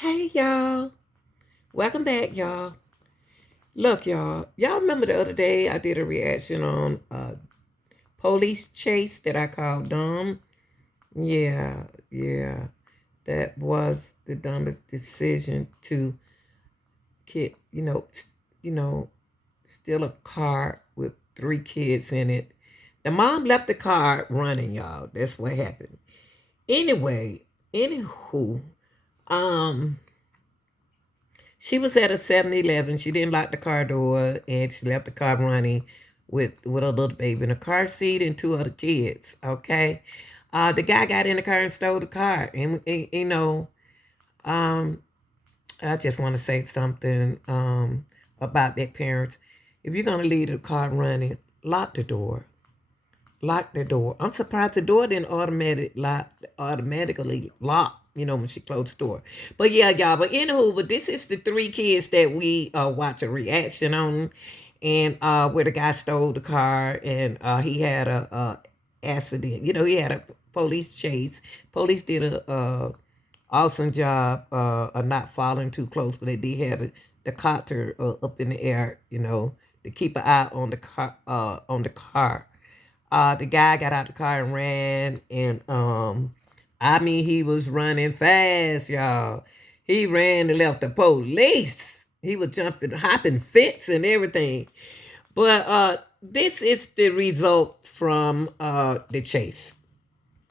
Hey y'all, welcome back, y'all. Look, y'all remember the other day I did a reaction on police chase that I called dumb? Yeah, yeah, that was the dumbest decision to kid, you know, steal a car with three kids in it. The mom left the car running, y'all. That's what happened. Anyway, anywho, um, she was at a 7-Eleven. She didn't lock the car door and she left the car running with a little baby in a car seat and two other kids. Okay. The guy got in the car and stole the car. And um, I just want to say something about that parents. If you're going to leave the car running, lock the door. Lock the door. I'm surprised the door didn't automatically lock, when she closed the door. But yeah, y'all. But anywho, but this is the three kids that we watch a reaction on, and where the guy stole the car and he had a accident. He had a police chase. Police did a awesome job of not following too close, but they did have the copter up in the air, to keep an eye on the car. The guy got out the car and ran, and I mean, he was running fast, y'all. He ran and left the police. He was jumping, hopping fence and everything. But this is the result from the chase.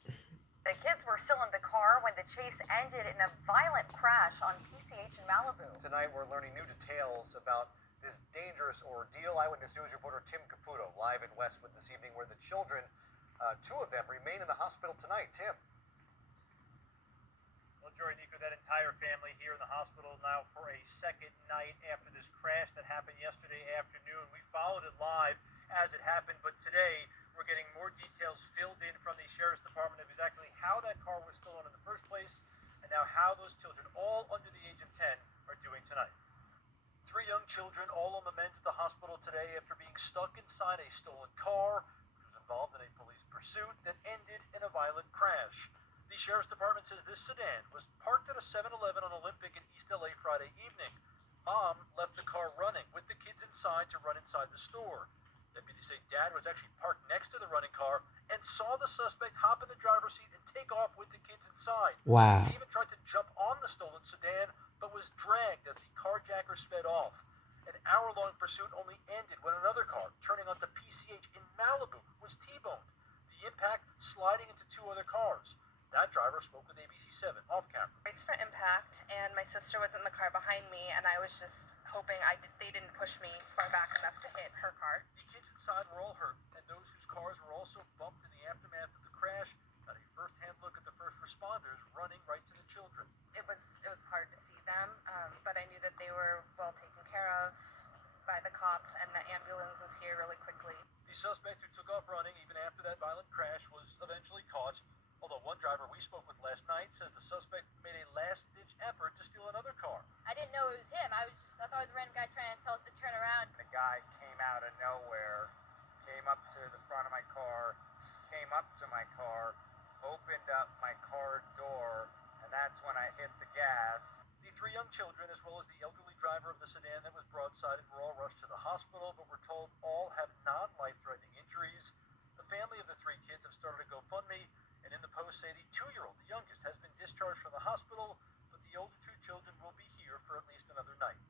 The kids were still in the car when the chase ended in a violent crash on PCH in Malibu. Tonight, we're learning new details about this dangerous ordeal. Eyewitness News reporter Tim Caputo live in Westwood this evening, where the children, two of them, remain in the hospital tonight. Tim. Well, Jory, Nico, that entire family here in the hospital now for a second night after this crash that happened yesterday afternoon. We followed it live as it happened, but today we're getting more details filled in from the Sheriff's Department of exactly how that car was stolen in the first place, and now how those children, all under the age of 10, are doing tonight. Three young children all on the mend at the hospital today after being stuck inside a stolen car, which was involved in a police pursuit that ended in a violent crash. The Sheriff's Department says this sedan was parked at a 7-Eleven on Olympic in East LA Friday evening. Mom left the car running with the kids inside to run inside the store. Deputies say Dad was actually parked next to the running car and saw the suspect hop in the driver's seat and take off with the kids inside. Wow. He even tried to jump on the stolen sedan, but was dragged as the carjacker sped off. An hour-long pursuit only ended when another car, turning onto PCH in Malibu, was T-boned. The impact sliding into two other cars. That driver spoke with ABC7 off camera. Brace for impact, and my sister was in the car behind me, and I was just hoping they didn't push me far back enough to hit her car. The kids inside were all hurt, and those whose cars were also bumped in the aftermath of the crash got a first-hand look at the first responders running right to the children. It was hard to see them, but I knew that they were well taken care of by the cops, and the ambulance was here really quickly. The suspect who took off running even after that violent crash was eventually caught. Although one driver we spoke with last night says the suspect made a last-ditch effort to steal another car. I didn't know it was him. I thought it was a random guy trying to tell us to turn around. The guy came out of nowhere, came up to the front of my car, came up to my car, opened up my car door, and that's when I hit the gas. The three young children, as well as the elderly driver of the sedan that was broadsided, were all rushed to the hospital, but we're told all have non-life-threatening injuries. The family of the three kids have started a GoFundMe, and in the post say the 2-year-old, the youngest, has been discharged from the hospital, but the older two children will be here for at least another night.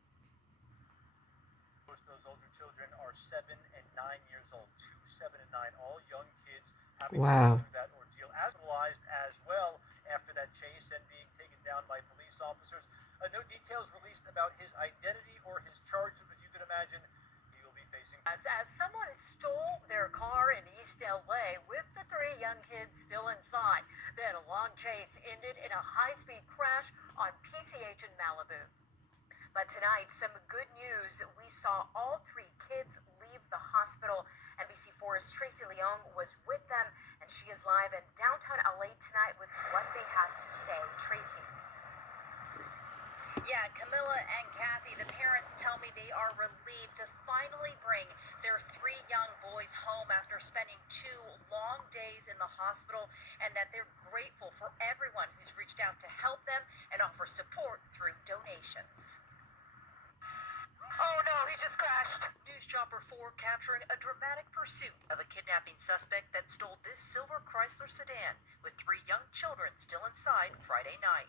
Most of those older children are 7 and 9 years old, 2, 7, and 9, all young kids having gone through that ordeal, hospitalized as well after that chase and being taken down by police officers. No details released about his identity or his charges, but you can imagine he will be facing. As someone stole their car in East LA with the three young kids still inside. Then a long chase ended in a high-speed crash on PCH in Malibu. But tonight, some good news. We saw all three kids leave the hospital. NBC4's Tracy Leong was with them, and she is live in downtown LA tonight with what they had to say. Tracy. Yeah, Camilla and Kathy, the parents tell me they are relieved to finally bring their three young boys home after spending 2 long days in the hospital, and that they're grateful for everyone who's reached out to help them and offer support through through donations. Oh no, he just crashed. News Chopper 4 capturing a dramatic pursuit of a kidnapping suspect that stole this silver Chrysler sedan with 3 young children still inside Friday night.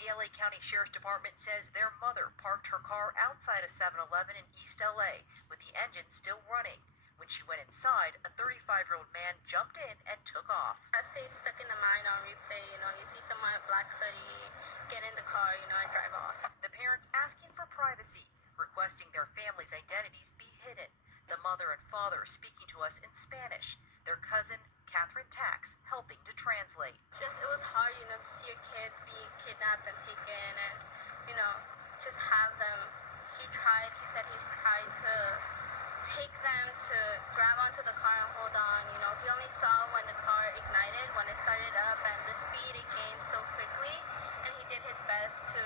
The LA County Sheriff's Department says their mother parked her car outside a 7-Eleven in East LA with the engine still running. When she went inside, a 35-year-old man jumped in and took off. That stays stuck in the mind on replay. You see someone in a black hoodie get in the car, and drive off. The parents asking for privacy, requesting their families' identities be hidden. The mother and father speaking to us in Spanish. Their cousin, Catherine Tax, helping to translate. It was hard, to see your kids being kidnapped and taken, and just have them. He said he tried to take them to grab onto the car and hold on. He only saw when the car ignited, when it started up, and the speed it gained so quickly, and he did his best to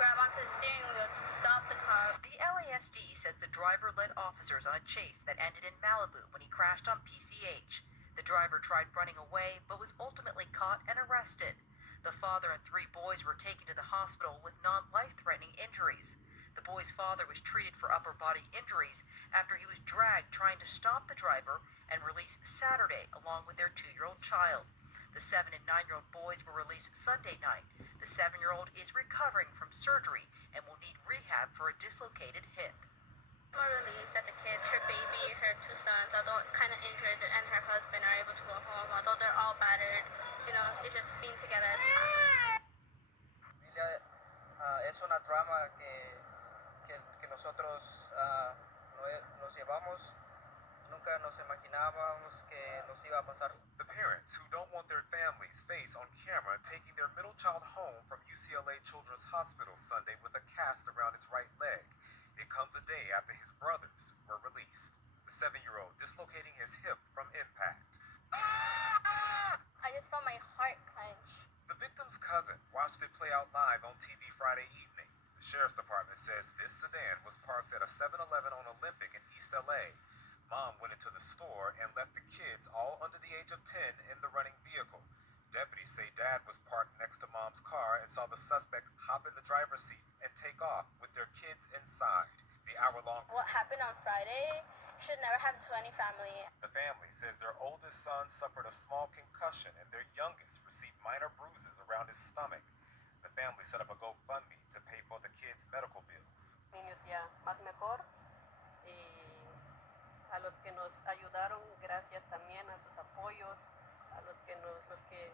grab onto the steering wheel to stop the car. The LASD says the driver led officers on a chase that ended in Malibu when he crashed on PCH. The driver tried running away, but was ultimately caught and arrested. The father and 3 boys were taken to the hospital with non-life-threatening injuries. The boy's father was treated for upper body injuries after he was dragged trying to stop the driver and released Saturday along with their 2-year-old child. The 7 and 9-year-old boys were released Sunday night. The 7-year-old is recovering from surgery and will need rehab for a dislocated hip. I'm more relieved that the kids, her baby, her 2 sons, although kind of injured, and her husband are able to go home, although they're all battered. It's just being together as a family. Es una trama que nosotros nos llevamos. Nunca nos imaginábamos que nos iba a pasar. The parents who don't want their families' face on camera taking their middle child home from UCLA Children's Hospital Sunday with a cast around his right leg. It comes a day after his brothers were released. The 7-year-old dislocating his hip from impact. I just felt my heart clench. The victim's cousin watched it play out live on TV Friday evening. The Sheriff's Department says this sedan was parked at a 7-Eleven on Olympic in East LA. Mom went into the store and left the kids, all under the age of 10, in the running vehicle. Deputies say Dad was parked next to Mom's car and saw the suspect hop in the driver's seat and take off with their kids inside. The hour-long... What happened on Friday should never happen to any family. The family says their oldest son suffered a small concussion and their youngest received minor bruises around his stomach. The family set up a GoFundMe to pay for the kids' medical bills. Niños ya más mejor. Y a los que nos ayudaron, gracias también a sus apoyos, a los que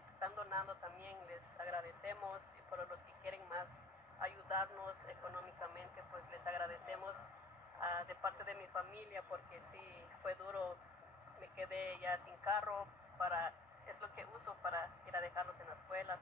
están donando también les agradecemos, y por los que quieren más ayudarnos económicamente, pues les agradecemos de parte de mi familia, porque sí fue duro, me quedé ya sin carro, es lo que uso para ir a dejarlos en la escuela.